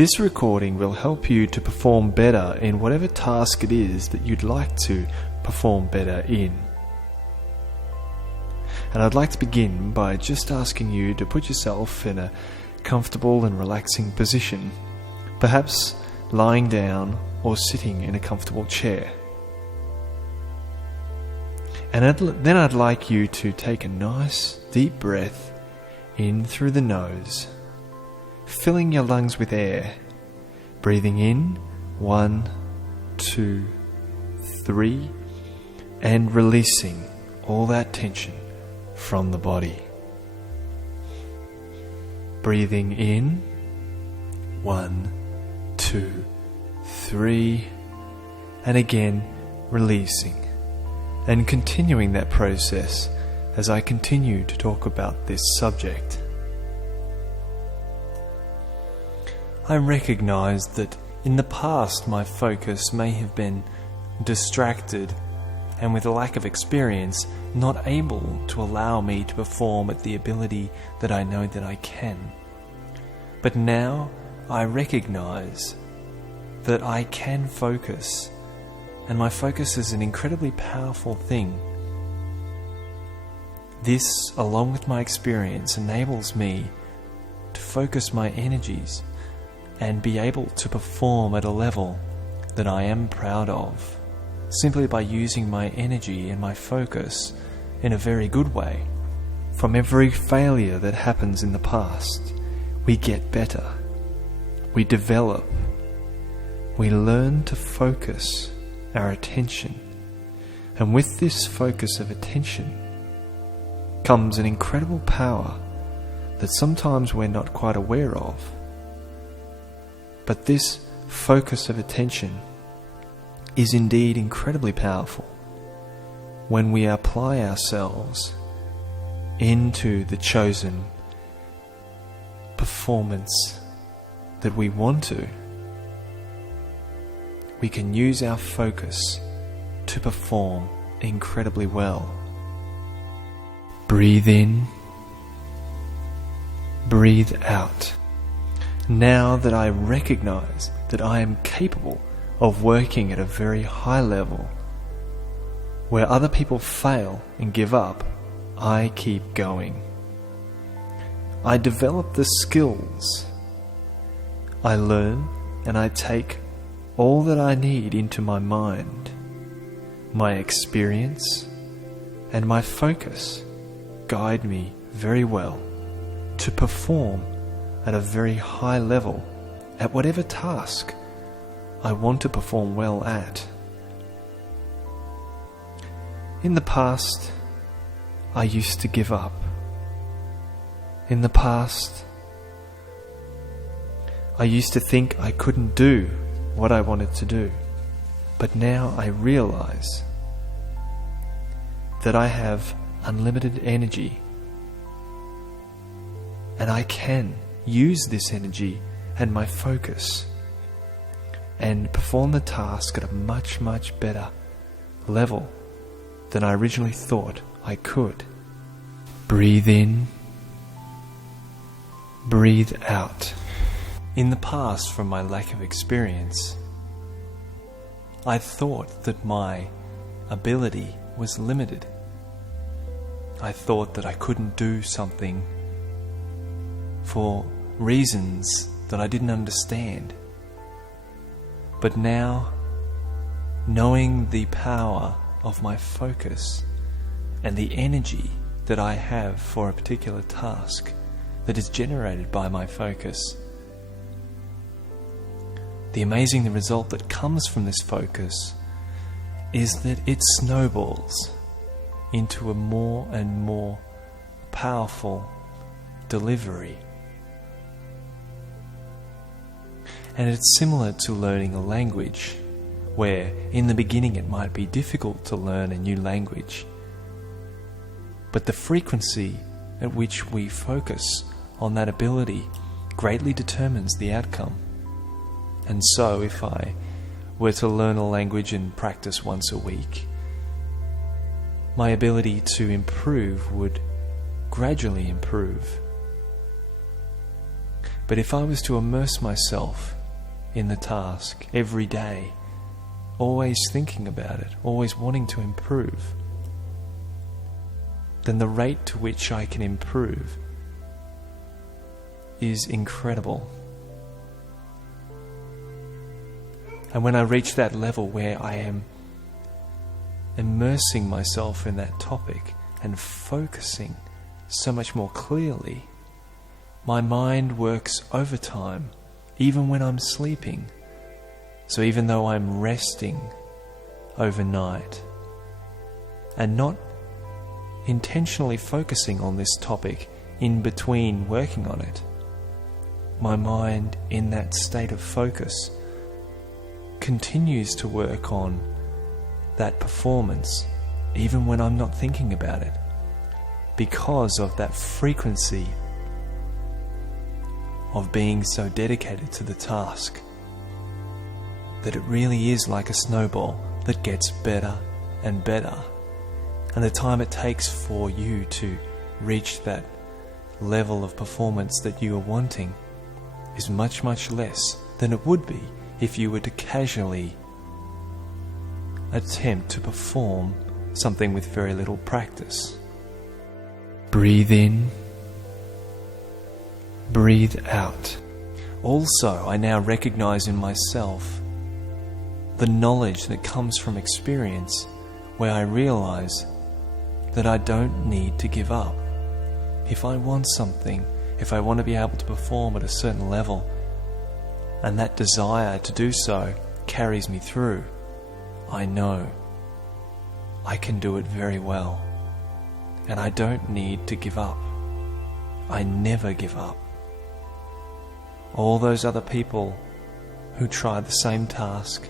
This recording will help you to perform better in whatever task it is that you'd like to perform better in. And I'd like to begin by just asking you to put yourself in a comfortable and relaxing position, perhaps lying down or sitting in a comfortable chair. And then I'd like you to take a nice deep breath in through the nose, filling your lungs with air, breathing in 1, 2, 3, and releasing all that tension from the body. Breathing in 1, 2, 3, and again releasing, and continuing that process as I continue to talk about this subject. I recognize that in the past my focus may have been distracted and, with a lack of experience, not able to allow me to perform at the ability that I know that I can. But now I recognize that I can focus, and my focus is an incredibly powerful thing. This, along with my experience, enables me to focus my energies and be able to perform at a level that I am proud of, simply by using my energy and my focus in a very good way. From every failure that happens in the past, we get better, we develop, we learn to focus our attention. And with this focus of attention comes an incredible power that sometimes we're not quite aware of. But this focus of attention is indeed incredibly powerful when we apply ourselves into the chosen performance that we want to. We can use our focus to perform incredibly well. Breathe in, breathe out. Now that I recognize that I am capable of working at a very high level, where other people fail and give up, I keep going. I develop the skills. I learn and I take all that I need into my mind. My experience and my focus guide me very well to perform at a very high level at whatever task I want to perform well at. In the past, I used to give up. In the past, I used to think I couldn't do what I wanted to do. But now I realize that I have unlimited energy, and I can use this energy and my focus and perform the task at a much, much better level than I originally thought I could. Breathe in, breathe out. In the past, from my lack of experience, I thought that my ability was limited. I thought that I couldn't do something for reasons that I didn't understand. But now, knowing the power of my focus and the energy that I have for a particular task that is generated by my focus, the amazing result that comes from this focus is that it snowballs into a more and more powerful delivery. And it's similar to learning a language, where in the beginning it might be difficult to learn a new language, but the frequency at which we focus on that ability greatly determines the outcome. And so if I were to learn a language and practice once a week, my ability to improve would gradually improve. But if I was to immerse myself in the task every day, always thinking about it, always wanting to improve, then the rate to which I can improve is incredible. And when I reach that level where I am immersing myself in that topic and focusing so much more clearly, my mind works overtime, even when I'm sleeping. So even though I'm resting overnight and not intentionally focusing on this topic in between working on it, my mind in that state of focus continues to work on that performance even when I'm not thinking about it, because of that frequency of being so dedicated to the task, that it really is like a snowball that gets better and better. And the time it takes for you to reach that level of performance that you are wanting is much, much less than it would be if you were to casually attempt to perform something with very little practice. Breathe in, breathe out. Also, I now recognize in myself the knowledge that comes from experience, where I realize that I don't need to give up. If I want something, if I want to be able to perform at a certain level, and that desire to do so carries me through, I know I can do it very well. And I don't need to give up. I never give up. All those other people who try the same task,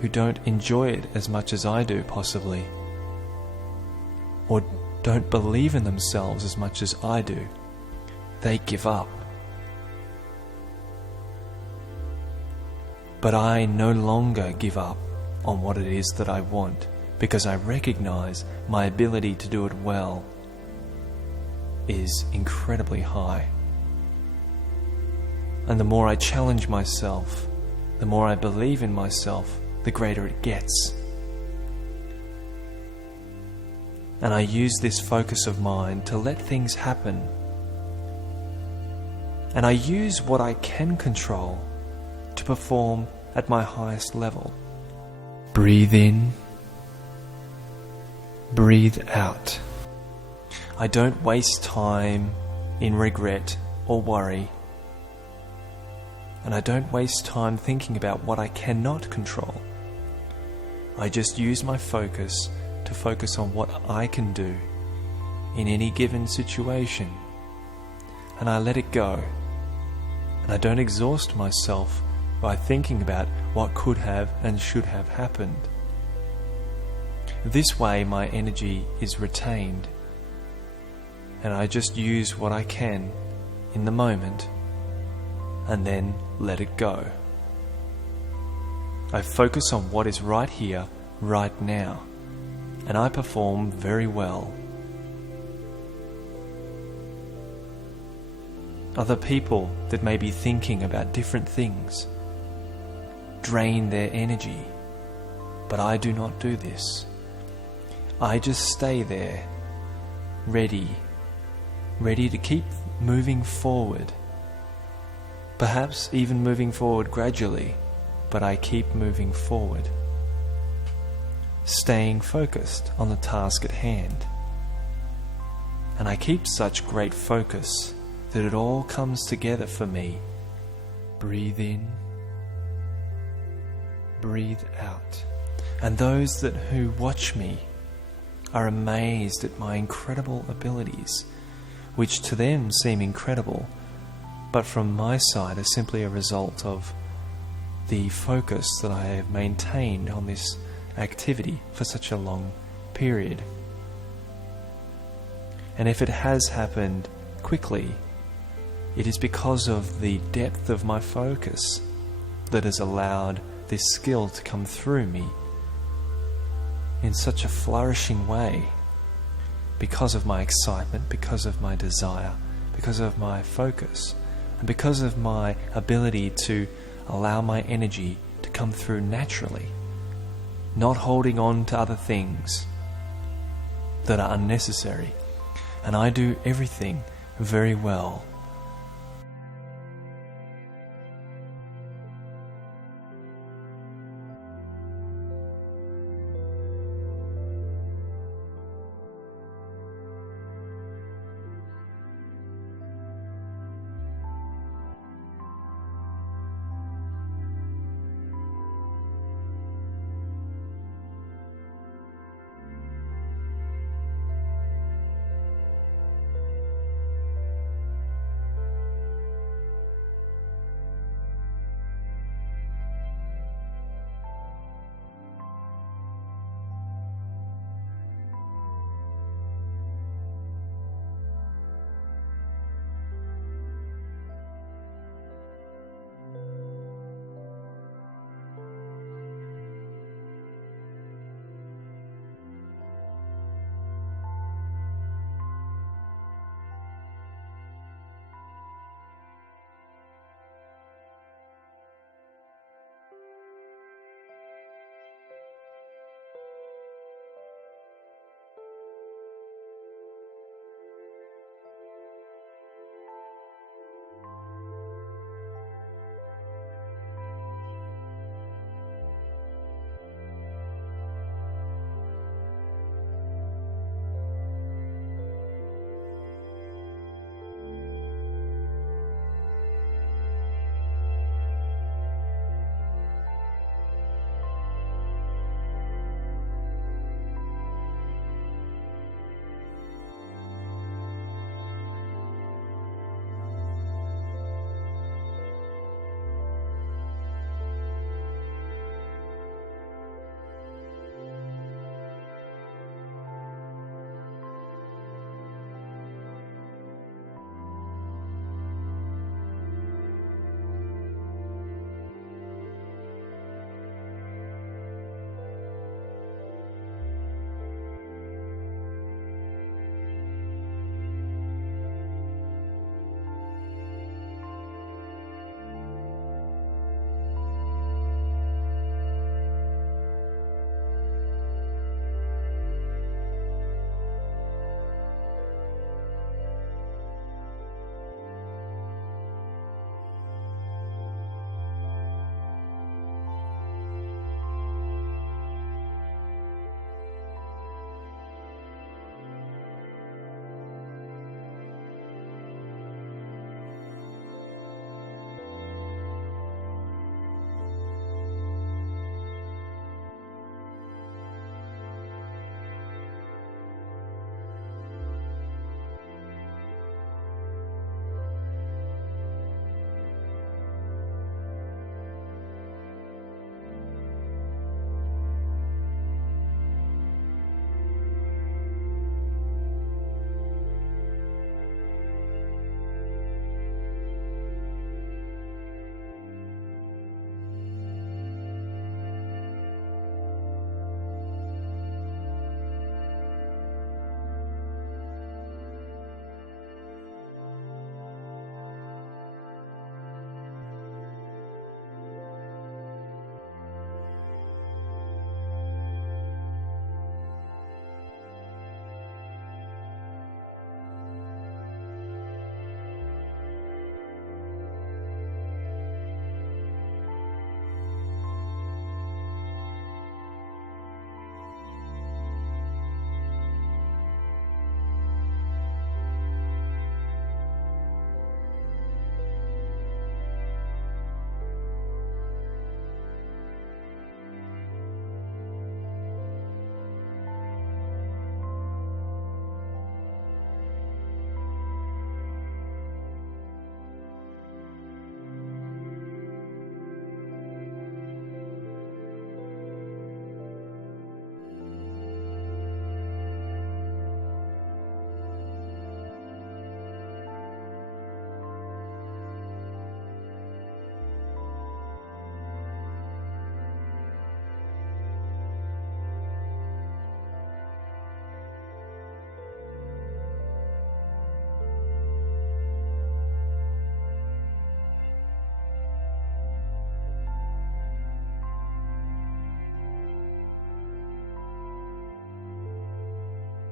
who don't enjoy it as much as I do possibly, or don't believe in themselves as much as I do, they give up. But I no longer give up on what it is that I want, because I recognize my ability to do it well is incredibly high. And the more I challenge myself, the more I believe in myself, the greater it gets. And I use this focus of mine to let things happen. And I use what I can control to perform at my highest level. Breathe in, breathe out. I don't waste time in regret or worry. And I don't waste time thinking about what I cannot control. I just use my focus to focus on what I can do in any given situation. And I let it go. And I don't exhaust myself by thinking about what could have and should have happened. This way my energy is retained, and I just use what I can in the moment and then let it go. I focus on what is right here, right now, and I perform very well. Other people that may be thinking about different things drain their energy, but I do not do this. I just stay there, ready to keep moving forward. Perhaps even moving forward gradually, but I keep moving forward, staying focused on the task at hand. And I keep such great focus that it all comes together for me. Breathe in, breathe out. And those who watch me are amazed at my incredible abilities, which to them seem incredible, but from my side are simply a result of the focus that I have maintained on this activity for such a long period. And if it has happened quickly, it is because of the depth of my focus that has allowed this skill to come through me in such a flourishing way, because of my excitement, because of my desire, because of my focus, and because of my ability to allow my energy to come through naturally, not holding on to other things that are unnecessary. And I do everything very well